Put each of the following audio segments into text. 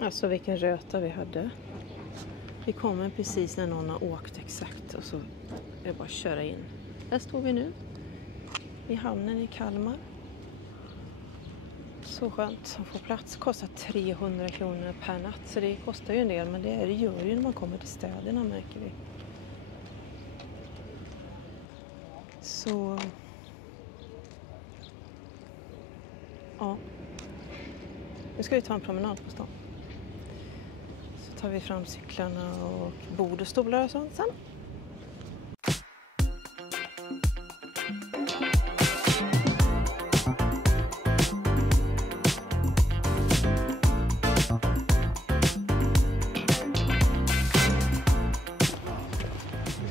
Alltså vilken röta vi hade. Vi kommer precis när någon har åkt exakt och så är det bara att köra in. Där står vi nu. I hamnen i Kalmar. Så skönt att få plats. Kostar 300 kronor per natt. Så det kostar ju en del, men det gör ju när man kommer till städerna, märker vi. Så... ja. Nu ska vi ta en promenad på stan. Så tar vi fram cyklarna och bord och stolar och sånt sen.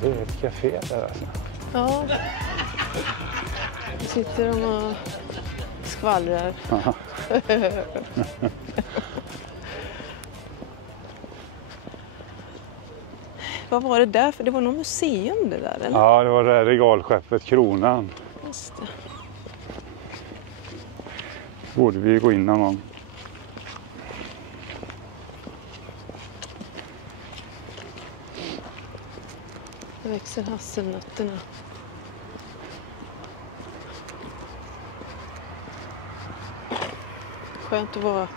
Det är ett café där alltså. Ja. Nu sitter de och skvallrar. Vad var det där? För det var något museum det där, eller? Ja, det var det här regalskeppet Kronan. Just det. Borde vi gå in någon gång. Det växer hasselnötterna. Skönt att vara...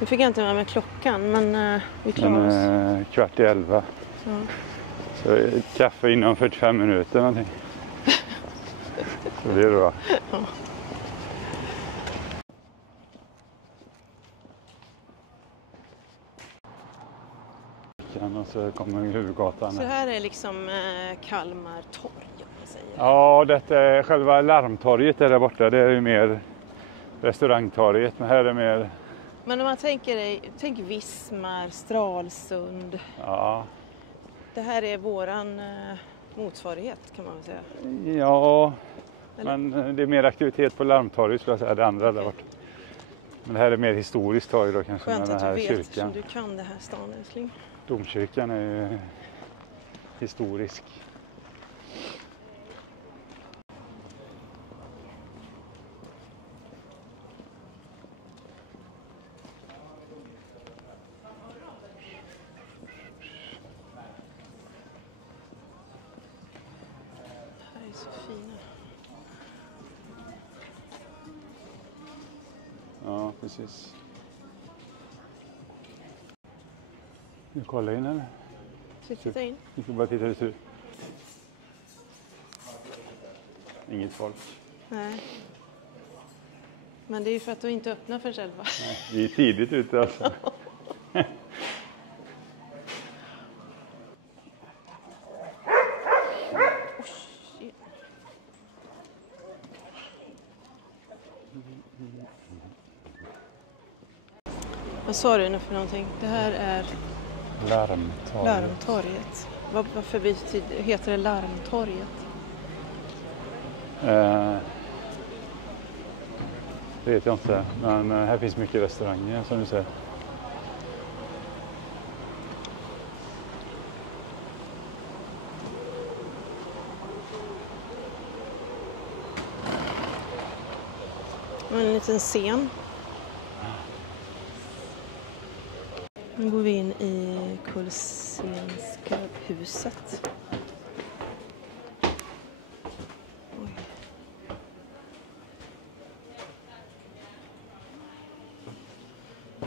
Nu fick jag inte med mig klockan, men vi klarar oss. 10:15. Ja. Så ett kaffe inom 45 minuter någonting. Så det är bra. Ja. Och så kommer huvudgatan. Så här är liksom Kalmar torg, om man säger. Ja, detta är själva Larmtorget där borta. Det är ju mer restaurangtorget, men här är mer... Men om man tänk Vismar, Stralsund. Ja. Det här är våran motsvarighet, kan man väl säga. Ja, Eller? men det är mer aktivitet på Larmtorget skulle jag säga, det andra där borta. Men det här är mer historiskt torg då kanske. Skönt med den att här du vet, kyrkan. eftersom du kan det här stan, älskling. Domkyrkan är ju historisk. Det här är så fina. Ja, precis. Du kollar in eller? Titta in. Vi får bara titta hur det ser ut. Inget folk. Nej. Men det är ju för att du inte öppnar för själva. Nej, vi är tidigt ute alltså. Vad sa du nu för någonting? Det här är Larmtorget. Varför heter det Larmtorget? Det vet jag inte, men här finns mycket restauranger som du ser. En liten scen. Nu går vi in i Kulsenska huset. Oj.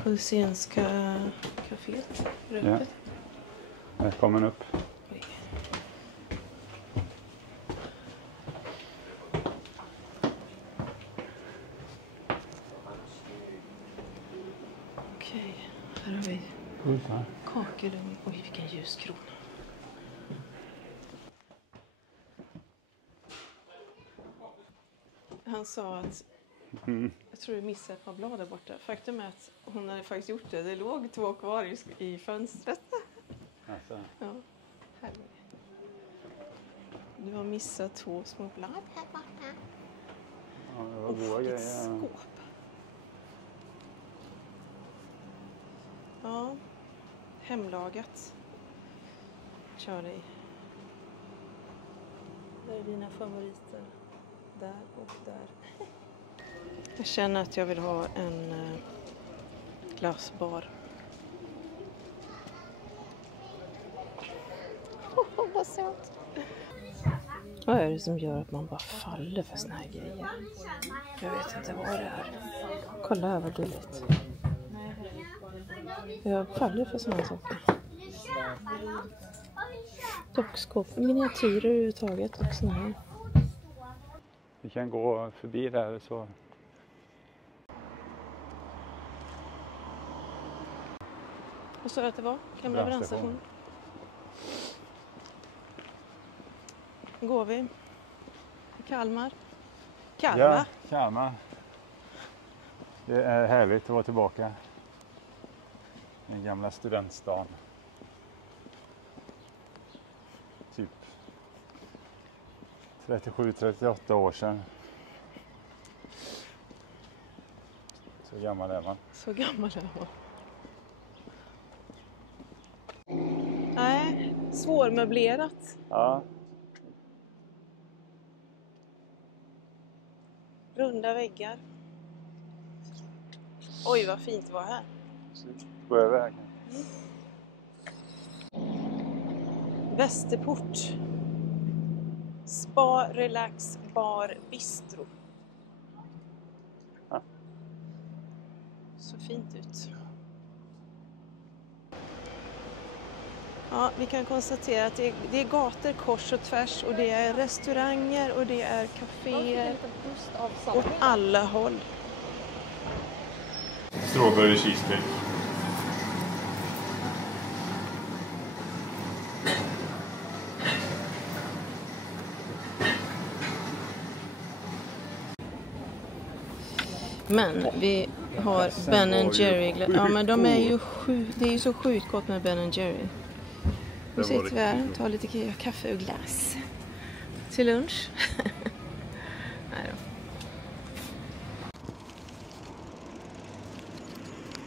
Kulsenska kaféet. Ja. Välkommen upp. Oj. Okej, här har vi kakelugn. Oj, vilken ljuskrona. Han sa att jag tror du missade ett par blad där borta. Faktum är att hon hade faktiskt gjort det. Det låg 2 kvar i fönstret. Alltså. Ja, här. Du har missat 2 små blad här borta. Ja, det var goda grejer. Skåp. Ja, hemlagat. Kör dig. Där är dina favoriter. Där och där. Jag känner att jag vill ha en glassbar. Vad söt. Vad är det som gör att man bara faller för såna här grejer? Jag vet inte vad det är. Kolla här vad gulligt. Jag faller för såna här saker. Dockskåp, miniatyrer överhuvudtaget och såna här. Vi kan gå förbi där så. Vad sa du att det var? Gamla brandstation. Går vi? Kalmar. Kalmar? Ja, Kalmar. Det är härligt att vara tillbaka. Den gamla studentstan. Typ 37-38 år sedan. Så gammal är man. Så gammal är man. Nej, svårmöblerat. Ja. Runda väggar. Oj, vad fint det var här. Gå över här. Västerport. Spa, relax, bar, bistro. Ja. Så fint ut. Ja, vi kan konstatera att det är gator kors och tvärs och det är restauranger och det är kaféer åt alla håll. Strawberry cheesecake. Men vi har Ben & Jerry. Ja, men de är ju det är ju så sjukt gott med Ben & Jerry. Nu sitter vi här och tar lite kaffe och glass till lunch. Nej då.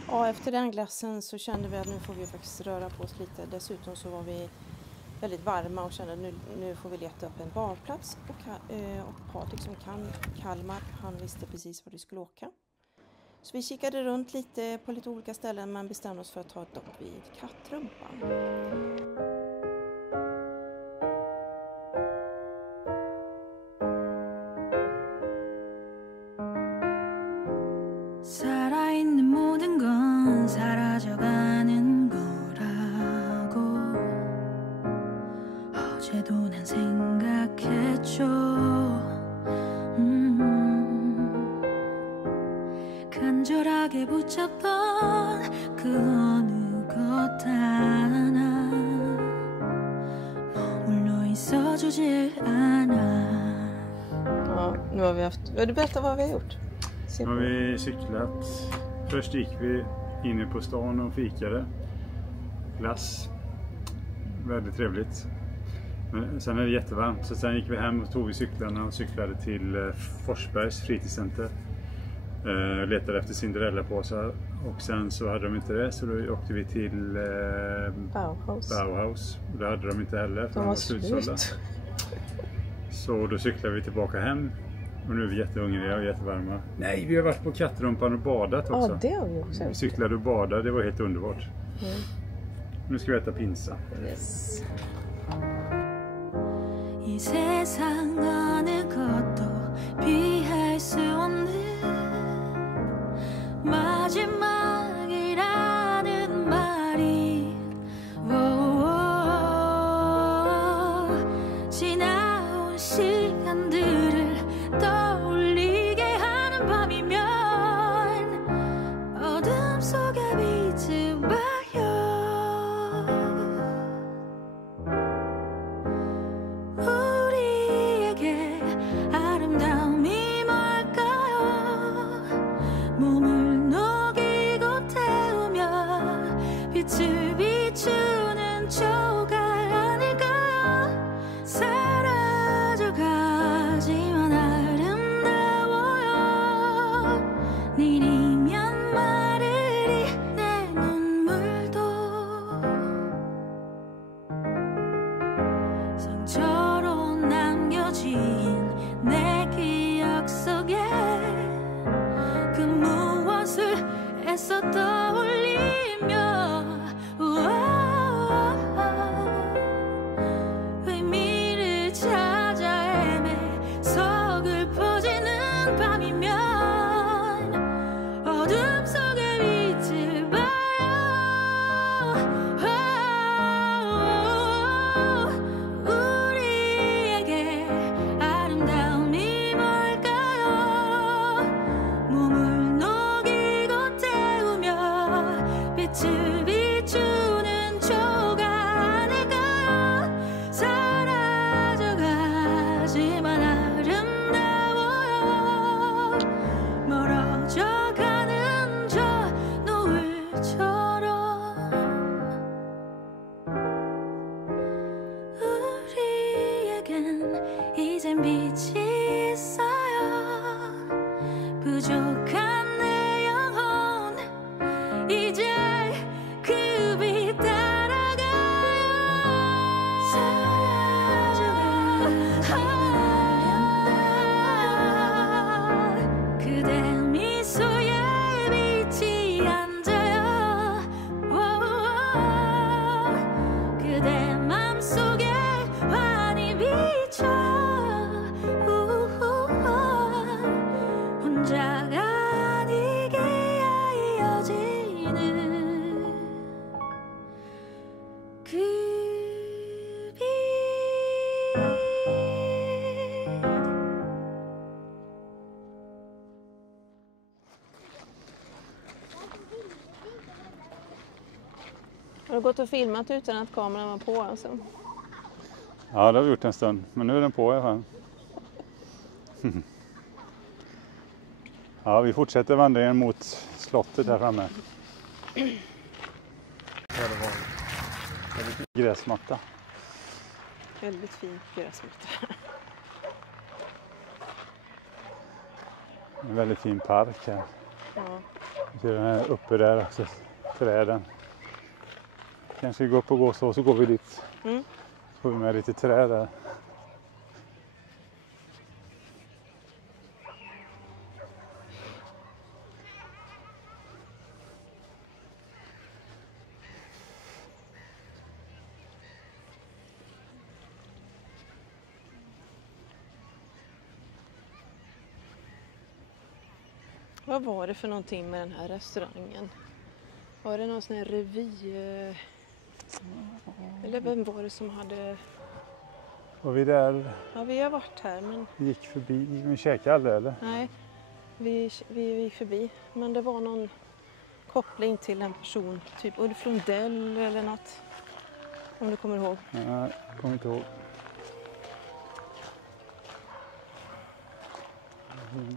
Ja, efter den glassen så kände vi att nu får vi faktiskt röra på oss lite. Dessutom så var vi väldigt varma och kände att nu får vi leta upp en barplats. Och Patrik som kan Kalmar, han visste precis var vi skulle åka. Så vi kikade runt lite på lite olika ställen men bestämde oss för att ta ett dopp vid Kattrumpan. 살아있는 모든 건 사라져가는 거라고 어제도 난 생각했죠. 간절하게 붙잡던 그 어느 것 하나 머물러 있어주질 않아. Ja, nu har vi haft... Vill du berätta vad vi har gjort? Nu har vi cyklat. Först gick vi inne på stan och fikade. Glass. Väldigt trevligt. Men sen är det jättevarmt. Så sen gick vi hem och tog vi cyklarna och cyklade till Forsbergs fritidscenter. Letade efter Cinderella-påsar. Och sen så hade de inte det. Så då åkte vi till Bauhaus. Och det hade de inte heller. För de var slutsålda. Så då cyklade vi tillbaka hem. Och nu är vi jättehungriga och jättevarma. Nej, vi har varit på Kattrumpan och badat också. Ja, det har vi också. Vi cyklade och badade, det var helt underbart. Nu ska vi äta pinsa. Yes. 이 세상 어느 것도 피할 수 없는 마지막이라는 말이 지나온 시간들을 떠올리게 하는 밤이면 어둠 속에 빛을 봐요. 우리에게 아름다움이 뭘까요? 몸을 녹이고 태우며 빛을 비추는 조각 아닐까요? 사라져가지만 아름다워요. 내리면 마르리 내 눈물도 상처로 남겨진 내 기억 속에 그 무엇을 애써 떠올리며 빛을 비추는 조가 아닐까요? 사라져가지만 아름다워요. 멀어져가는 저 노을처럼 우리에겐 이젠 빛이 있어요. 부족한 내 영혼 이제 그 빛 따라가요. 사라져가는 그대 미소에 빛이 앉아요. 그대 맘속에 환히 비춰 혼자가 아니게 이어지는 그 빛. Har du gått och filmat utan att kameran var på alltså? Ja, det har vi gjort en stund. Men nu är den på i alla fall. Ja, vi fortsätter vandringen mot slottet här framme. Där det var väldigt mycket gräsmatta. Väldigt fin gräsmatta. En väldigt fin park här. Ja. Vi ser den här uppe där också, träden. Kanske vi går upp och går så går vi dit. Mm. Så får vi med lite träd där. Vad var det för någonting med den här restaurangen? Var det någon sån här revy? Eller vem var det som hade... Och vi där Ja, vi har varit här men... gick förbi, vi käkade aldrig eller? Nej, vi gick förbi. Men det var någon koppling till en person, typ Ulf Lundell eller något. Om du kommer ihåg. Nej, jag kommer inte ihåg.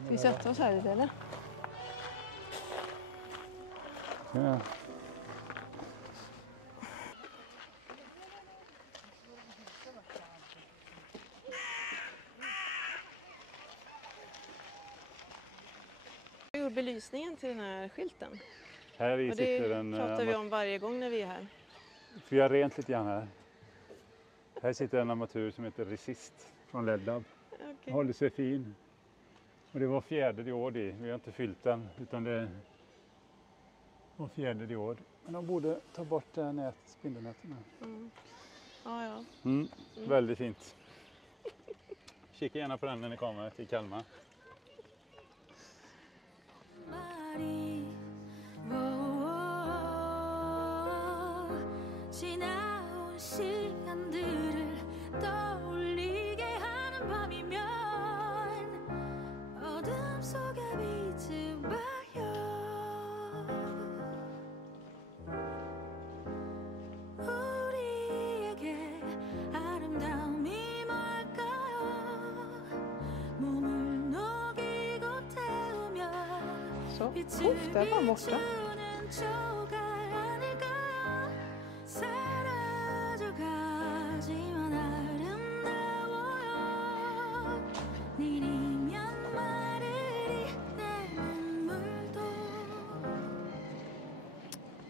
Vi sätter oss här lite eller? Ja. Hur gjorde belysningen till den här skylten? Här i Och sitter det en... pratar vi om varje gång när vi är här. Vi har rent lite grann här. Här sitter en amatur som heter Resist från Ledlab. Okej. Håller sig fin. Och det var fjärde i år det. Vi har inte fyllt den utan det var fjärde i år. Men de borde ta bort det här spindelnäten. Mm. Ja, ja. Väldigt fint. Kika gärna på den när ni kommer till Kalmar. 말이 지나온 시간들을 떠올리게 하는 밤이면 어둠 속에 빛을 봐요. 우리에게 아름다움이 뭘까요? 몸을 녹이고 태우며 Så, uff, där var han borta.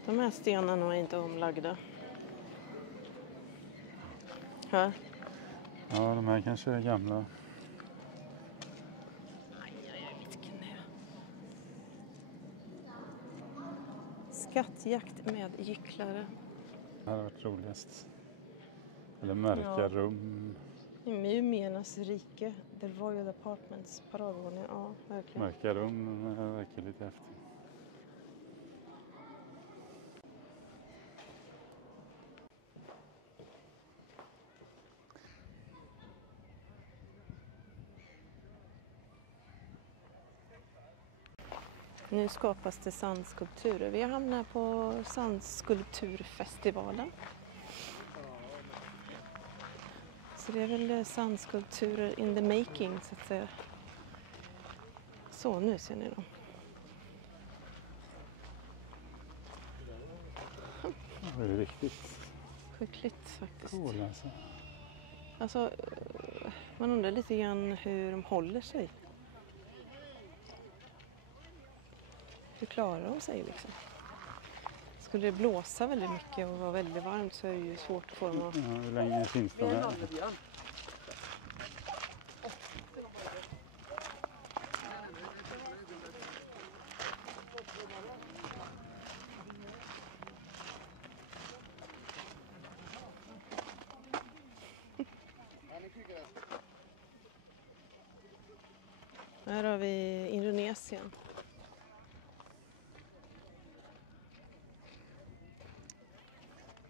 De här stenarna är inte omlagda. Här. Ja, de här kanske är gamla. Mitt knä. Skattjakt med gycklare. Det här har varit roligast. Eller märka rum. I Mumiernas rike, The Royal Apartments, paradvåningen. Ja, verkligen. Märka rum verkar lite häftigt. Nu skapas det sandskulpturer. Vi har hamnat på sandskulpturfestivalen. Så det är väl sandskulpturer in the making så att säga. Så, nu ser ni dem. Det är riktigt Skickligt faktiskt. cool alltså. Alltså, man undrar lite grann hur de håller sig. Hur klarar de sig liksom? Skulle det blåsa väldigt mycket och vara väldigt varmt så är det ju svårt att få dem att... Ja, hur länge finns de här? Här har vi Indonesien.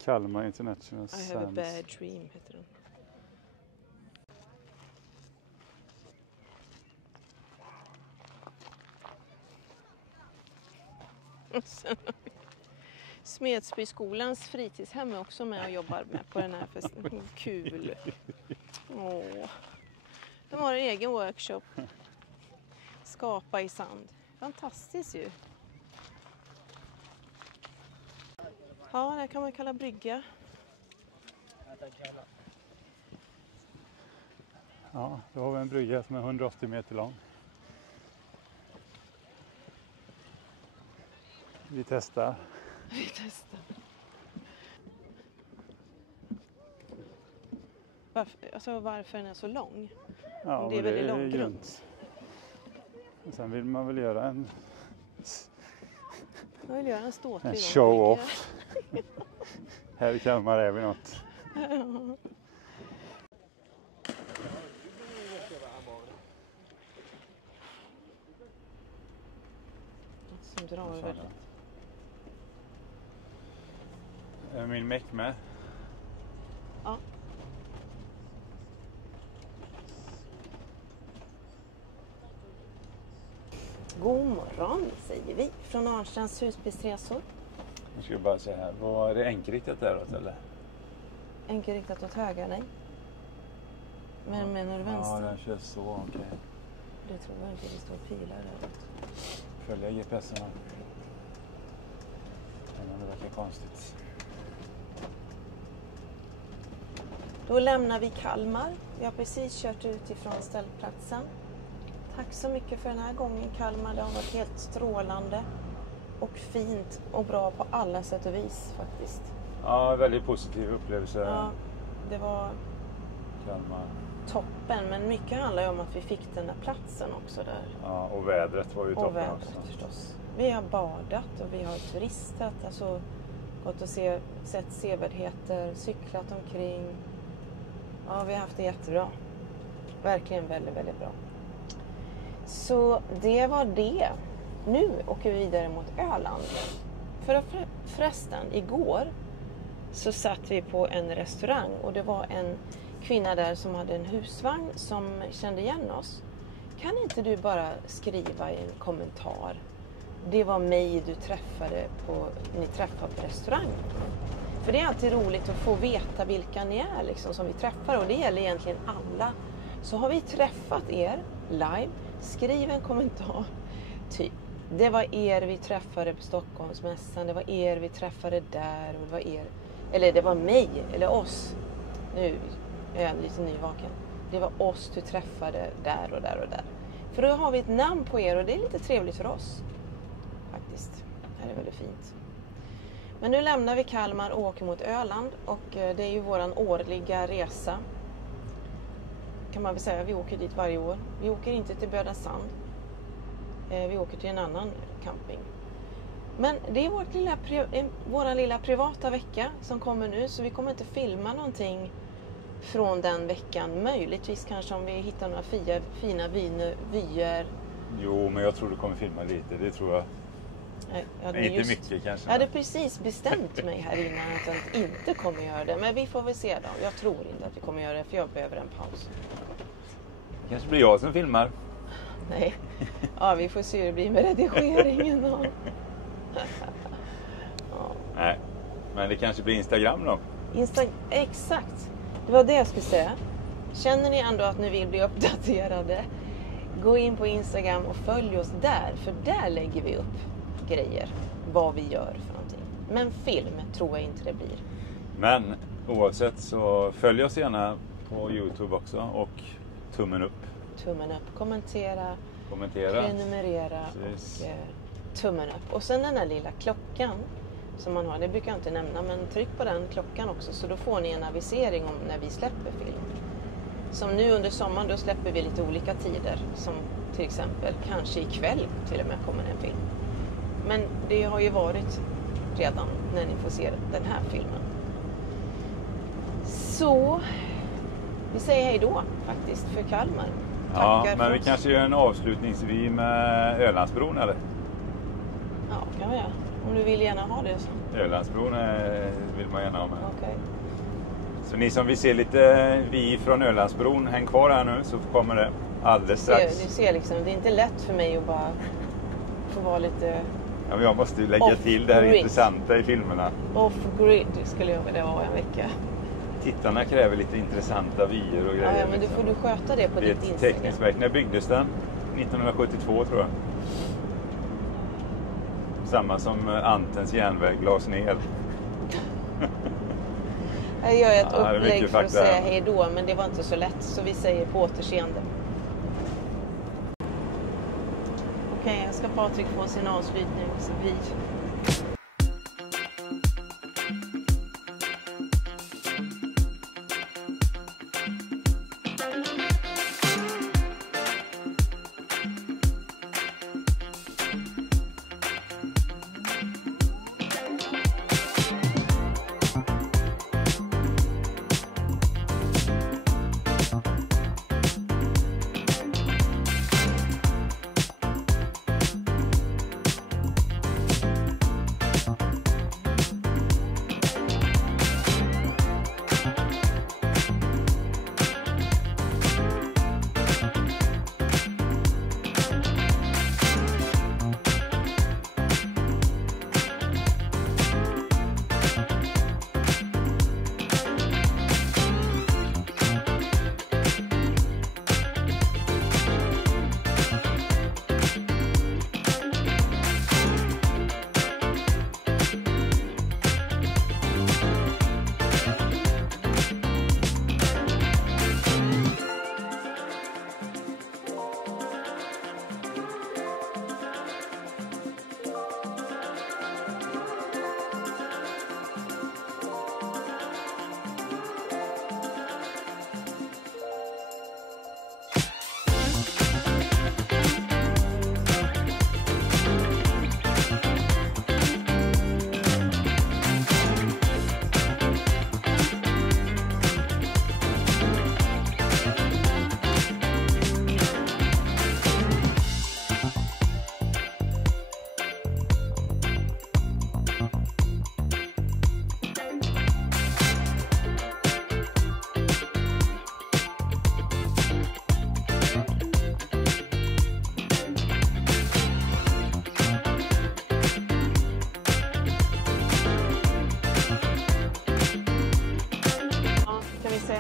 Kalmar International I have a Sands. bad dream heter den. Och sen har vi Smedsbyskolans fritidshem är också med och jobbar med på den här festen. Kul! Åh. De har en egen workshop. Skapa i sand. Fantastiskt ju! Ja, det kan man kalla brygga. Ja, då har vi en brygga som är 180 meter lång. Vi testar. Vi testar. Varför den är så lång? Ja, Det är väldigt långgrunt. Och sen vill man väl göra en Jag vill göra en ståtlig show-off. Här i Kalmar är vi något. Som drar väldigt. Är min meck med? Ja. God morgon säger vi från Arnstrands husbilsresor. Nu ska jag bara säga här, var det enkelriktat däråt eller? Enkelriktat åt höger, nej. Men menar du vänster? Ja, den kör så, okej. Det tror jag inte, det står pilar där. Följa GPSen. Men det verkar konstigt. Då lämnar vi Kalmar. Vi har precis kört ut ifrån ställplatsen. Tack så mycket för den här gången Kalmar. Det har varit helt strålande och fint och bra på alla sätt och vis faktiskt. Ja, väldigt positiv upplevelse. Ja, det var Kalmar. toppen, men mycket handlar ju om att vi fick den där platsen också där. Ja, och vädret var ju Och toppen vädret också. förstås. Vi har badat och vi har turistat, alltså gått och sett sevärdheter, cyklat omkring. Ja, vi har haft det jättebra. Verkligen väldigt, väldigt bra. Så det var det. Nu åker vi vidare mot Öland. Förresten, igår så satt vi på en restaurang och det var en kvinna där som hade en husvagn som kände igen oss. Kan inte du bara skriva i en kommentar? Det var mig ni träffade på restaurangen. För det är alltid roligt att få veta vilka ni är liksom, som vi träffar. Och det gäller egentligen alla. Så har vi träffat er live, skriv en kommentar. Typ, det var er vi träffade på Stockholmsmässan. Det var er vi träffade där. Och det var er. Eller det var mig, eller oss. Nu är jag lite nyvaken. Det var oss du träffade där och där och där. För då har vi ett namn på er och det är lite trevligt för oss. Faktiskt. Det här är väldigt fint. Men nu lämnar vi Kalmar och åker mot Öland. Och det är ju våran årliga resa. Kan man väl säga. Vi åker dit varje år. Vi åker inte till Bödasand. Vi åker till en annan camping. Men det är våran lilla privata vecka som kommer nu. Så vi kommer inte filma någonting från den veckan. Möjligtvis kanske om vi hittar några fina vyer. Jo, men jag tror du kommer filma lite. Det tror jag. Inte mycket kanske. Jag hade precis bestämt mig här innan att jag inte kommer göra det. Men vi får väl se då. Jag tror inte att vi kommer göra det för jag behöver en paus. Det kanske blir jag som filmar. Nej. Ja, vi får se hur det blir med redigeringen. Och... ja. Nej, men det kanske blir Instagram då. Exakt. Det var det jag skulle säga. Känner ni ändå att ni vill bli uppdaterade, gå in på Instagram och följ oss där. För där lägger vi upp grejer. Vad vi gör för någonting. Men film tror jag inte det blir. Men oavsett så följ oss gärna på YouTube också och tummen upp. Tummen upp, kommentera, prenumerera Precis. och tummen upp. Och sen den där lilla klockan som man har, det brukar jag inte nämna, men tryck på den klockan också så då får ni en avisering om när vi släpper film. Som nu under sommaren, då släpper vi lite olika tider, som till exempel kanske ikväll till och med kommer en film. Men det har ju varit redan när ni får se den här filmen. Så vi säger hej då faktiskt för Kalmar. Ja, Tackar men för vi oss. kanske gör en avslutningsvis med Ölandsbron eller? Ja, kan vi göra. Om du vill gärna ha det så. Ölandsbron vill man gärna ha med. Okej. Så ni som vill se lite vi från Ölandsbron, häng kvar här nu så kommer det alldeles strax. Du ser liksom, det är inte lätt för mig att bara få vara lite Ja, men jag måste ju lägga till det här Off-grid. intressanta i filmerna. off-grid skulle jag vilja vara en vecka. Tittarna kräver lite intressanta vyer och grejer. Ja, men då liksom. får du sköta det på Det är ditt ett Instagram. tekniskt verk. När byggdes den? 1972 tror jag. Samma som Antens järnväg lades ner. Jag gör ett Ja, det är upplägg mycket för att fakta. säga hej då, men det var inte så lätt. Så vi säger på återseende. Okej, jag ska Patrik få sin avslutningsvid.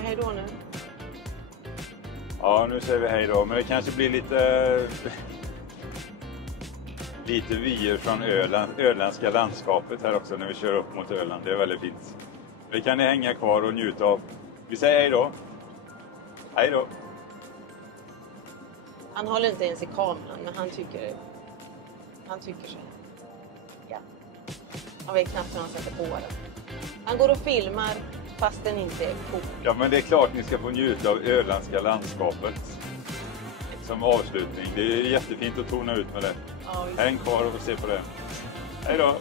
Hej då nu. Ja, nu säger vi hej då. Men det kanske blir lite vyer från öländska landskapet här också när vi kör upp mot Öland. Det är väldigt fint. Det kan ni hänga kvar och njuta av. Vi säger hej då. Hej då. Han håller inte ens i kameran, men han tycker så. Ja. Han vet knappt hur han sätter på den. Han går och filmar fast den inte är på. Ja, men det är klart ni ska få njuta av öländska landskapet som avslutning. Det är jättefint att tona ut med det. Ja, Häng kvar och se på det. Hej då!